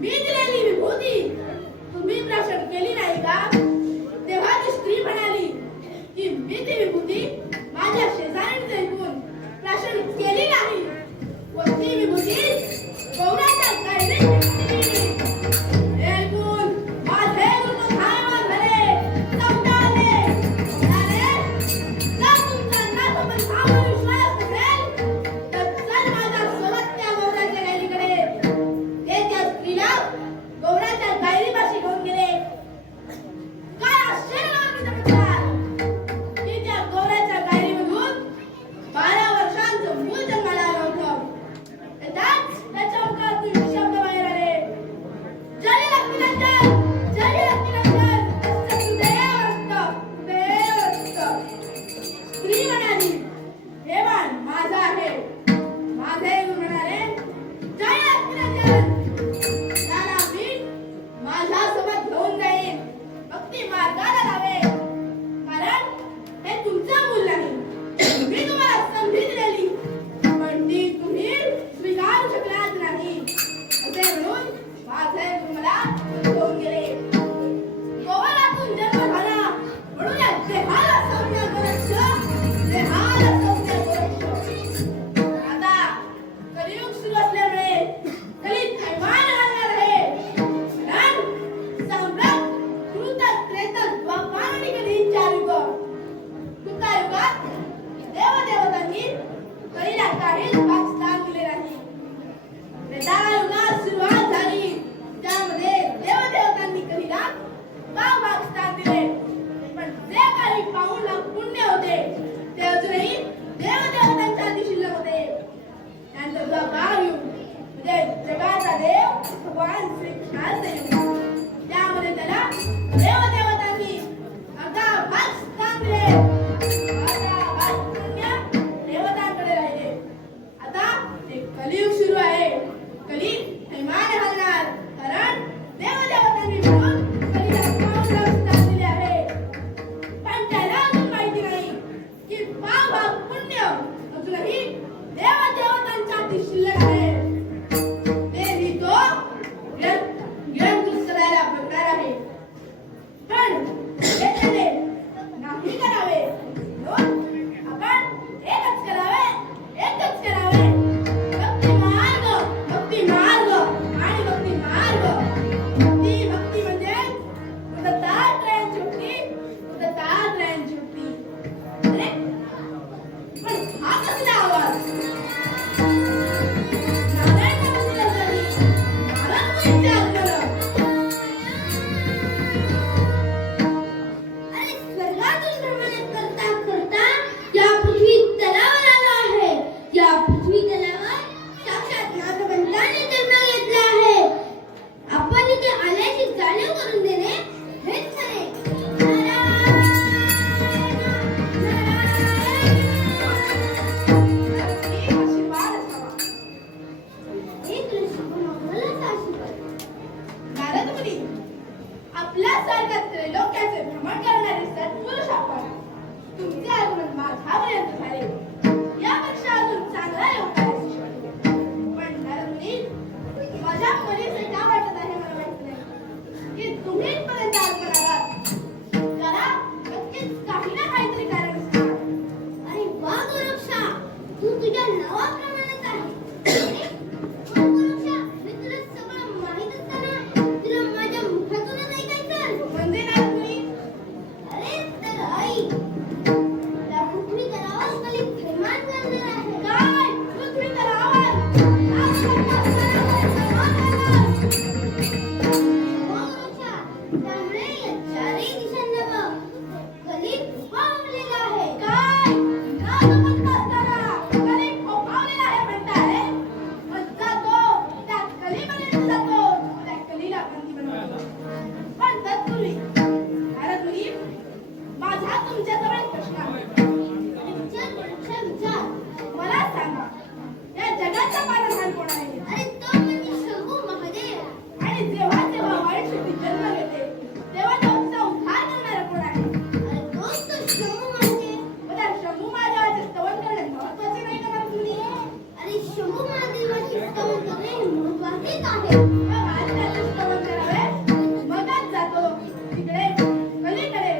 मी दिलेली विभूती देवदेवतांनी अर्धा भाग स्थान दिले, अर्धा भाग पुण्य देवतांकडे राहिले. आता ते कलियुग सुरू आहे. कली थैमान घालणार, कारण देवदेवतांनी म्हणून कलीला पावलं स्थान दिले आहे. पण त्याला अजून माहिती नाही की पाव भाग पुण्य अजूनही देवदेवतांच्या हाती शिल्लक आहे. ते रितो व्यक्त करायला बघणार आहे, पण हे त्याने नाही करावे. म्हणून आपण एकच करावे, एकच करावे. भक्ती मार्ग, भक्ती मार्ग आणि भक्ती मार्ग. भक्ती भक्ती म्हणजे उदतात्रयांची भक्ती, उदतात्रयांची भक्ती. अरे पण हा कसला आवाज? नारायण मंदिरातली महाराज मुलीचे आगमन. अरे स्वर्गातून भ्रमण करता करता या पृथ्वी तलावर आलो आहे. या पृथ्वी तलावर साक्षात नागवंताने जन्म घेतला आहे. आपण इथे आल्याची जाणीव करून देणे हेच खरे. नारायण, ही आशीर्वाद असावा. एक ऋषीपणालाच आशीर्वाद. नारद मुनी, आपल्यासारख्या त्रैलोक्याचे भ्रमण करणारे सत्पुरुष आपण. तुमचे आगमन माझ्यापर्यंत झाले, यापेक्षा अजून चांगला योग काय असू शकतो? पण नारद मुनी, माझ्या मनीचे का वाटत आहे मला माहित नाही की तुम्ही इथपर्यंत आगमन आलात. जरा नक्कीच काही ना काहीतरी कारण असणार. अरे वा गोरक्षा, तू तुझ्या नावाप्रमाणेच आहे. अरे वा गोरक्षा, मी तुला सगळं माहित असताना तुला माझ्या मुखातूनच ऐकायचं. म्हणजे नारद मुनी, अरे तर ऐक. त्या पृथ्वी तलावर खाली थैमान घालणार आहे. काय पृथ्वी तलावर त्यामुळे या चारही दिशांना बघ, कलियुग उफाळलेला आहे. काय नागवंत असताना कली फोफावलेला आहे म्हणताय? मग जातो त्या कलीपर्यंत जातो, त्या कलीला बंदी बनवतो. पण तत्पूर्वी नारद मुनी, माझा तुमच्याजवळ एक प्रश्न आहे. विचार गोरक्षा, विचार. मला सांगा, या जगाचा पालनहार कोण आहे? अरे तो म्हणजे शंभू महादेव. आणि जेव्हा जेव्हा वाईट शक्ती जन्म घेते तेव्हा तिचा उद्धार करणारा कोण आहे? अरे तोच तो शंभू महादेव. मला शंभू महादेवाचे स्तवन करणे महत्त्वाचे नाही का नारद मुनी? अरे शंभू महादेवाची स्तवन करणे हे महत्त्वाचेच आहे. मग आज त्याचे स्तवन करावे, मगच जातो तिकडे कलीकडे.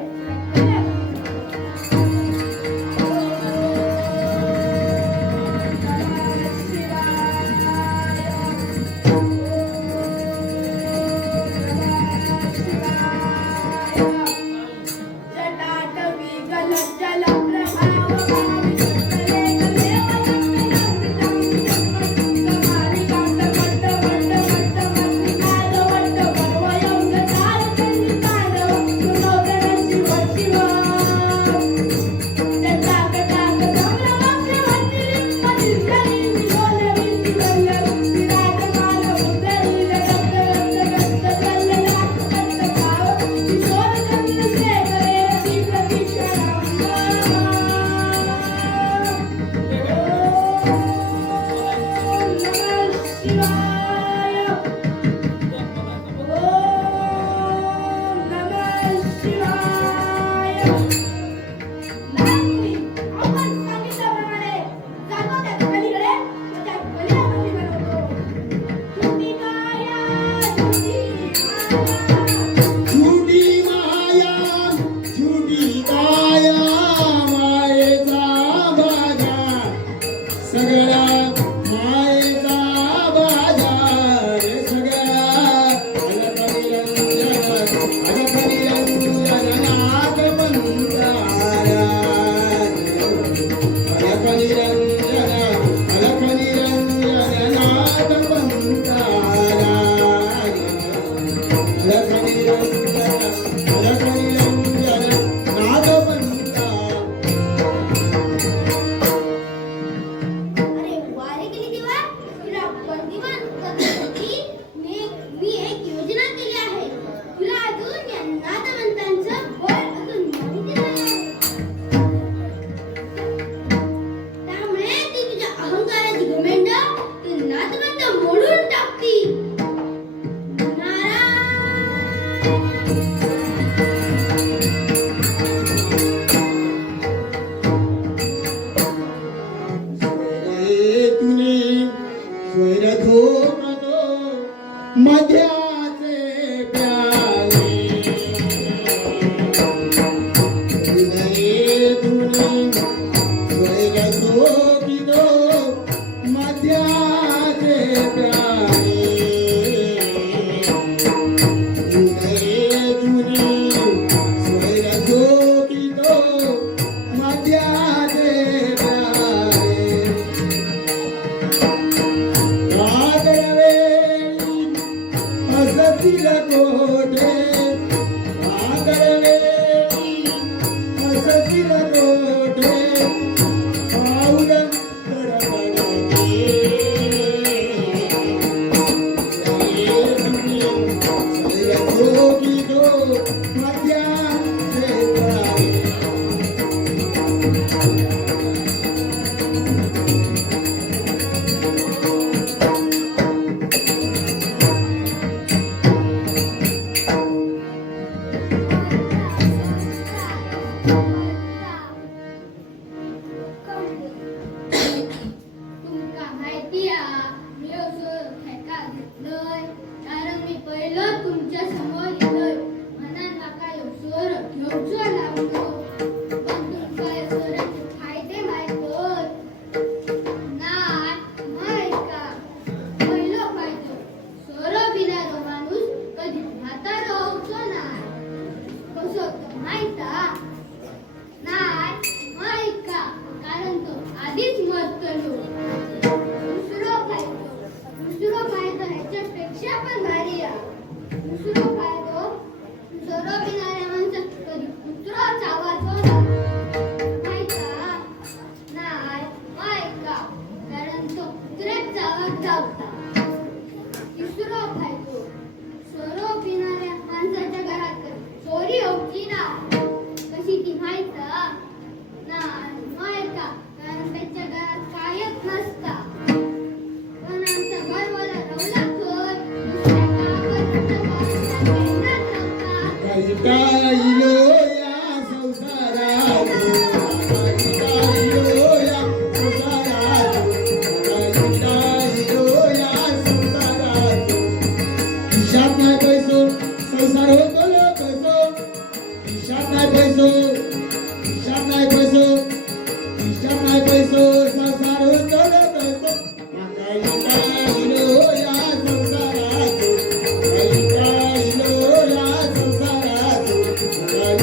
जटाटवी जल जल प्रभाव कमारी कांड वट्ट वट्ट वट्ट वट्ट नाद वट्ट वरवयं गतार चंड तांडव सुनोदन शिव शिव जटाक टाक संभ्रम प्रवृत्ती रिक्मदिव्यनी विलोलवी शिवल्लव विराजमान उदरी रक्त रक्त रक्त जलनाथ कट्ट भाव किशोर चंद्रशेखरे रती प्रतीक्षणां झुटी माया झुटी काया मायेचा बाजार सगळ्या मायेचा बाजार सगळ्या अलकनिरंजनाथ पंतारा अलकनिरंजनाथ पंतारा अरे वारे केली देवा, तुला बंदिवान करण्यासाठी मी एक योजना केली आहे. तुला अजून या नाद मोठे आदरवेळी हसतील मोठे पाऊल धडपडते जोगी तो मध्याचे प्राणी तुमका माहिती मी असं ठेका घेतलंय कारण मी पहिलं तुमच्या समोर येतोय मनात माका योसर घेवचो लागलो पण तुमका योसराचे फायदे माहितोय नाय माहित का पहिलो फायदो सोरो बिनारो माणूस कधी म्हातारो होवचो नाय कसो तो माहिता नाय माहित का कारण तो आधीच मरतलो दुसरो फायदो ह्याच्यापेक्षा पण भारी दुसरो फायदो सोरो बिनाऱ्या माणसात कधी कुत्रोच आवाज होता माहिता नाय माहित का कारण तो कुत्र्याचा आवाज जावता तिसरो फायदो सोरो बिनाऱ्या माणसाच्या घरात चोरी होती ना कशी ती माहिता नाय माहित का कारण त्याच्या घरात कायच नसता पण आमचा घरवाला रवला तर दुसऱ्या गावाकडच्या माणसाच्या घरात रवता काही काहिलो या संसारात काही काहिलो या संसारात काही काहिलो या संसारात खिशात नाही पैसो संसार होतो लो कसो खिशात नाही पैसो खिशात नाही पैसो खिशात नाही पैसो संसार होतो लो कसो काही काहिलो या संसारात काही काहिलो या संसारात काही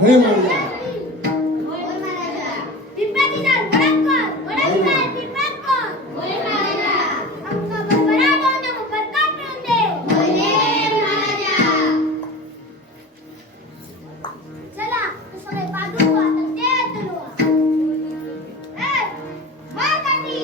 होय महाराजा. होय महाराजा. पिंपळाची झाड वडात कोण? वडाची झाड पिंपळात कोण? होय महाराजा. आमका बरोबरा बोलणं बरकात मिळून दे. होय महाराजा. चला सगळे बाजू आता ते चलवा. मार काठी.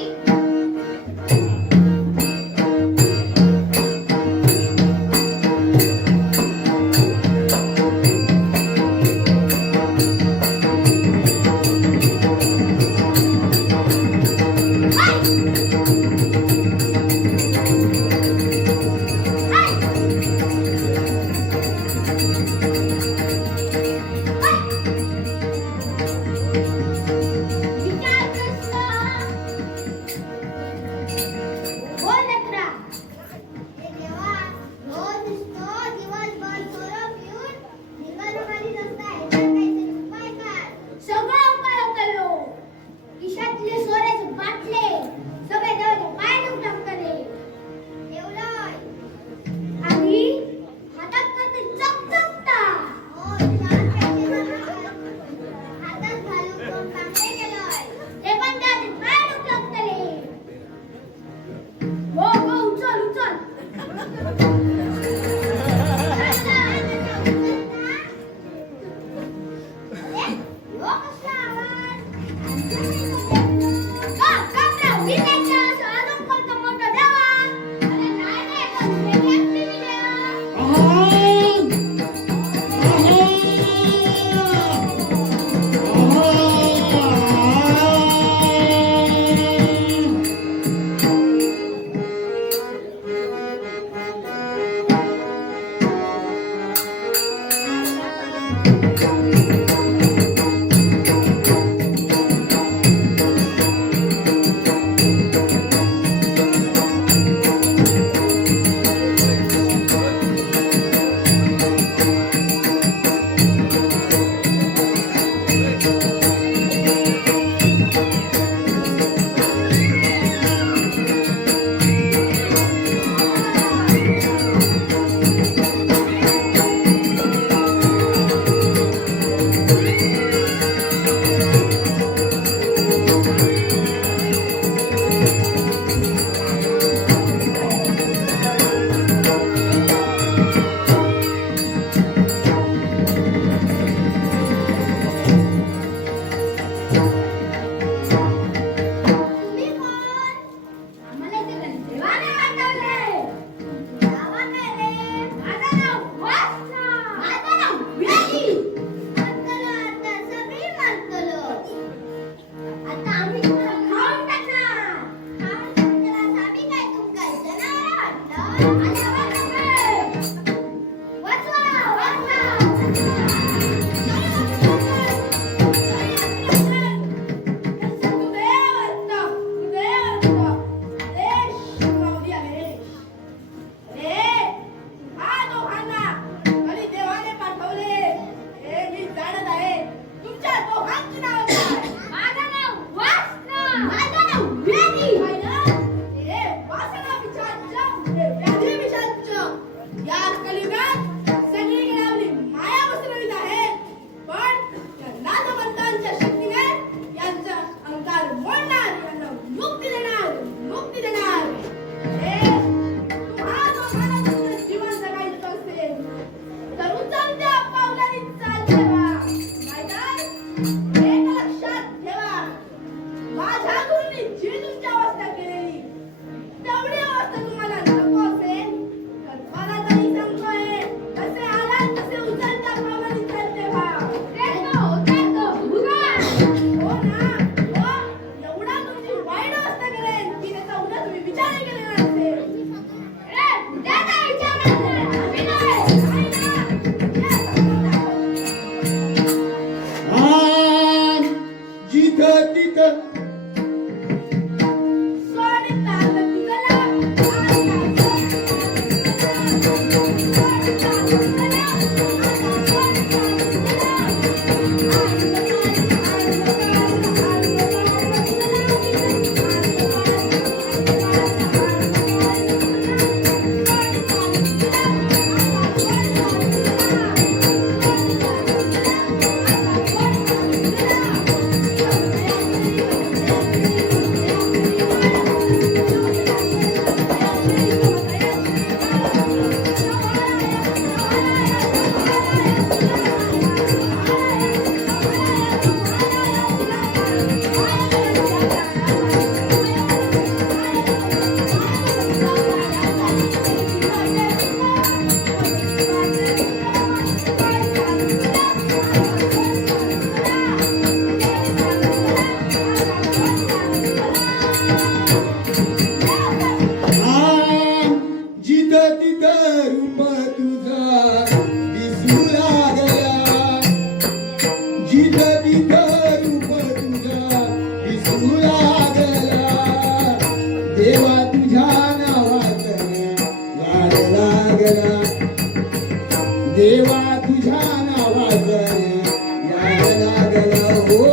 हो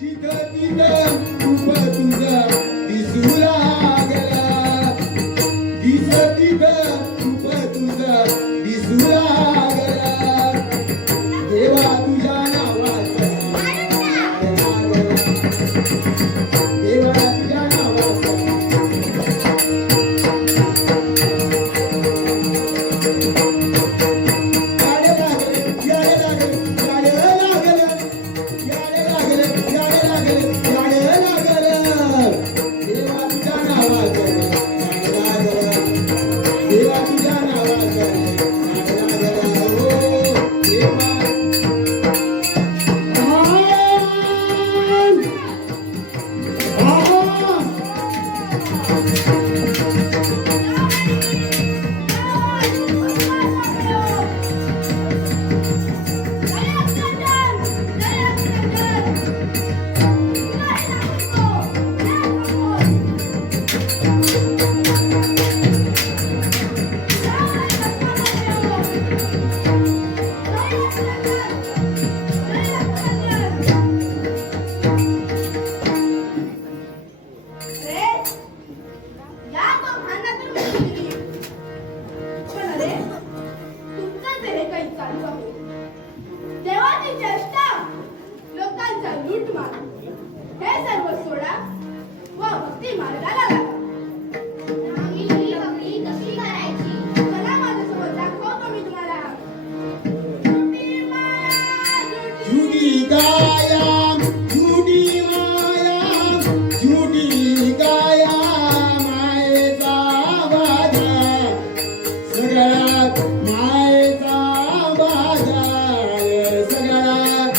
जिथं तिथं रूप तुझं दिसू लागलं दिसत तिथं रूप तुझं दिसू लागलं देवा तुझ्या नावाचं देवा तुझ्या नावाचं देवाची चेष्टा लोकांचा लूटमार हे सर्व सोडा व भक्ती मार्गाला लागा आम्ही ही भक्ती कशी करायची चला माझ्यासोबत दाखवतो मी तुम्हाला झुटी माया झुटी काया झुटी माया झुटी काया मायेचा बाजार सगळ्यात मायेचा बाजार सगळ्यात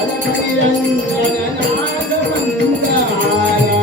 अलखनिरंजन नागपंच आला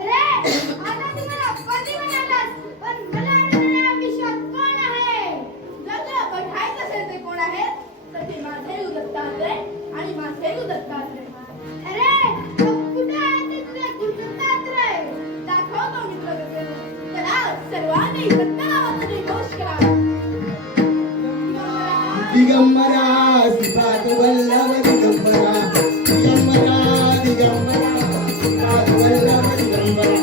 अरे आता तुम्हाला पती म्हणालास पण मला आठवणाऱ्या विश्वात कोण आहे जर बघायचं असेल ते कोण आहे तर ते माझे दत्तात्रय आणि माझे दत्तात्रय. अरे मग कुठे आहे ते तुझे गुरुदत्तात्रय दाखवतो मित्र चला सर्वांनी दत्त नावाचा जयघोष करा. दिगंबरा श्रीपाद वल्लभ दिगंबरा दिगंबरा दिगंबरा श्रीपाद वल्लभ दिगंबरा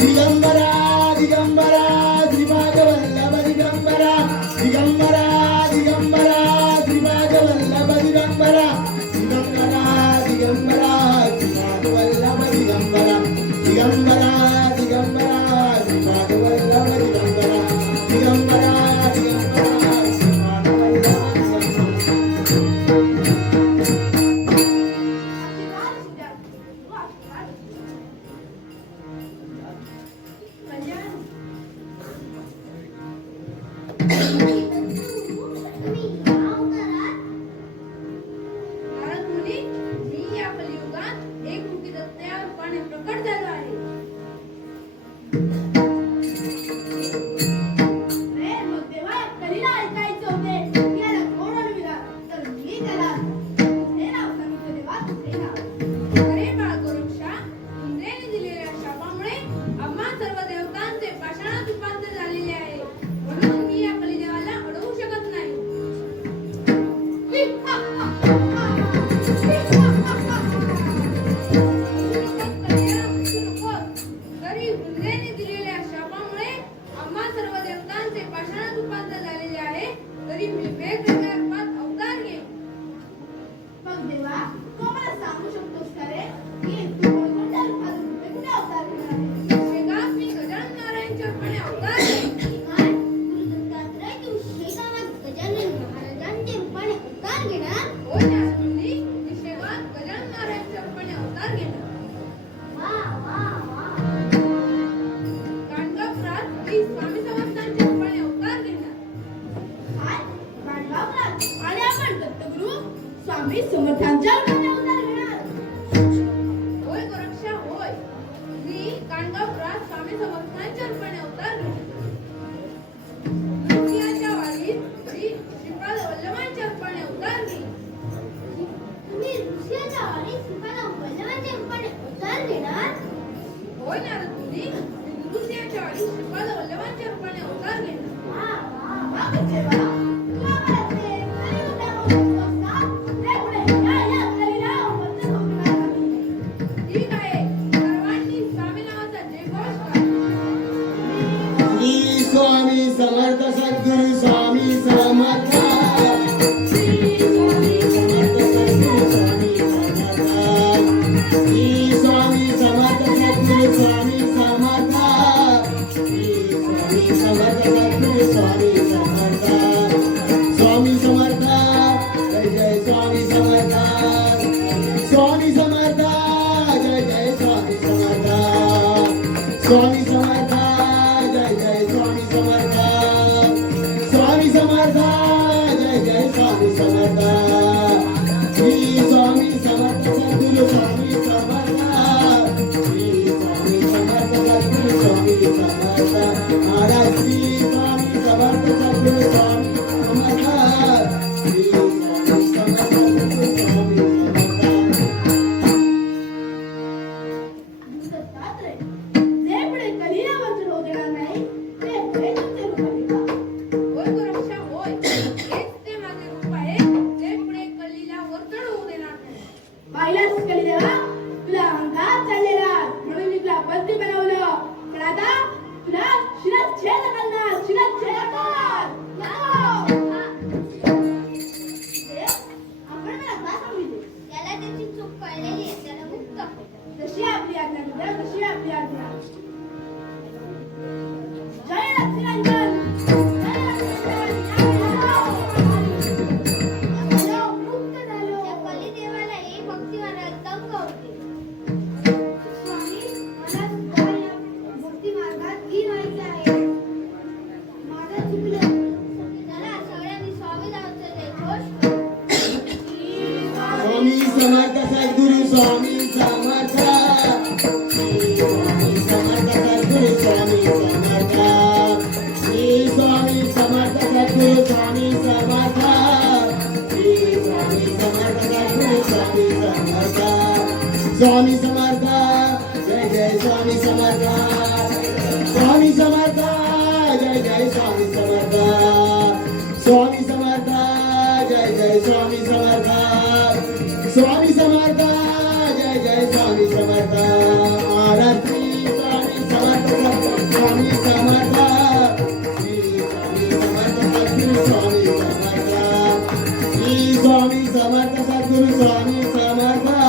दिगंबरा दिगंबरा श्रीपाद वल्लभ दिगंबरा दिगंबरा दिगंबरा श्रीपाद वल्लभ दिगंबरा दिगंबरा दिगंबरा श्रीपाद वल्लभ दिगंबरा दिगंबरा दिगंबरा श्रीपाद वल्लभ दिगंबरा दिगंबरा दिगंबरा श्रीपाद वल्लभ आशीर्वाद असू द्या. तू आशीर्वाद असू द्या. कल्याण तुम्ही या अवतारात नारद मुनी मी या कलियुगात एक मुखी दत्त या रूपाने प्रकट झालो आहे. रे मग तेव्हा या कलीला ऐकायचं होते की याला कोण अडविला तर मी त्याला तुझे नाव सांगितलं देवा तुझे नाव. अरे बाळ गोरक्षा इंद्राने दिलेल्या शापामुळे आम्हा सर्व देवतांचे पाषाणात रूपांतर झालेले आहे म्हणून मी या कलिदेवाला अडवू शकत नाही. तरी इंद्राने दिलेल्या शापामुळे आम्हा सर्व देवतांचे पाषाणात रूपांतर झालेले आहे तरी मी वेगवेगळ्या रूपात अवतार घेईन. मग देवा तू मला सांगू शकतोस का रे की तू कोणकोणत्या रूपात वेगवेगळे अवतार घेणार आहेस? शेगाव मी गजानन नारायणच्या रूपाने अवतार घेईन. काय गुरुदत्तात्रय तू शेगावात गजानन महाराजांच्या रूपाने अवतार घेणार होय नारद मुनी मी शेगावात गजानन नारायणच्या रूपाने अवतार घेणार. वा वा वा गाणगापुरात मी स्वामी समर्थांच्या रूपाने अवतार घेणार. काय गाणगापुरात आणि आपण दत्तगुरु स्वामी समर्थांच्या रूपाने अवतार घेणार. होय गोरक्षा होय मी गाणगापुरात स्वामी समर्थांच्या रूपाने अवतार घेणार. नृसिंहाच्या वाडीत श्री श्रीपाद वल्लभांच्या रूपाने अवतार घेईन. तुम्ही ऋषीच्या आणि श्रीपाद वल्लभांच्या रूपाने अवतार घेणार होय नारद मुनी मी नृसिंहाच्या वाडीत श्रीपाद वल्लभांच्या रूपाने अवतार घेणार. वा वा वा मग देवा तू आम्हाला ते कलियुगामध्ये असतात ते पुढे या कलीला बंद होणार नाही. ठीक आहे सर्वांनी स्वामी नावाचा जयघोष करा. श्री स्वामी समर्थ सद्गुरु स्वामी समर्थ श्री स्वामी समर्थ सद्गुरु स्वामी समर्थ श्री स्वामी समर्थ सद्गुरु स्वामी समर्थ श्री स्वामी समर्थ सद्गुरु स्वामी समर्थ स्वामी समर्थ पाहिलास कलिदेवा, तुला अंगात चाललेला म्हणून मी तुला बंदी बनवलं, पण आता तुला शिरच्छेद करणार, शिरच्छेद करणार. आपण मला का सांगितले? त्याला त्याची चूक कळलेली आहे, त्याला मुक्त कर. जशी आपली आज्ञा तुझ्या, जशी आपली आज्ञा. जय लक्ष्मीनंदन, जय लक्ष्मीनंदन. मुक्त झालो. त्या कलिदेवालाही भक्ती मार्गात दंग होते. स्वामी, मला सुद्धा या भक्ती मार्गात लीन व्हायचे आहे. माझं चुकलं. चला सगळ्यांनी स्वामी नावाचं जयघोष करू. स्वामी समर्थ सद्गुरु स्वामी समर्थ. श्री स्वामी समर्थ सद्गुरु स्वामी समर्थ. श्री स्वामी समर्थ सद्गुरु स्वामी समर्थ. श्री स्वामी समर्थ सद्गुरु स्वामी समर्थ. स्वामी समर्थ जय जय स्वामी समर्थ. स्वामी समर्थ जय जय स्वामी समर्थ. स्वामी समर्थ जय जय स्वामी समर्थ. स्वामी समर्थ जय जय स्वामी समर्थ. आरती स्वामी समर्थ स्वामी समर्थ. श्री स्वामी समर्थ सद्गुरु स्वामी समर्थ. श्री स्वामी समर्थ सद्गुरु स्वामी समर्थ.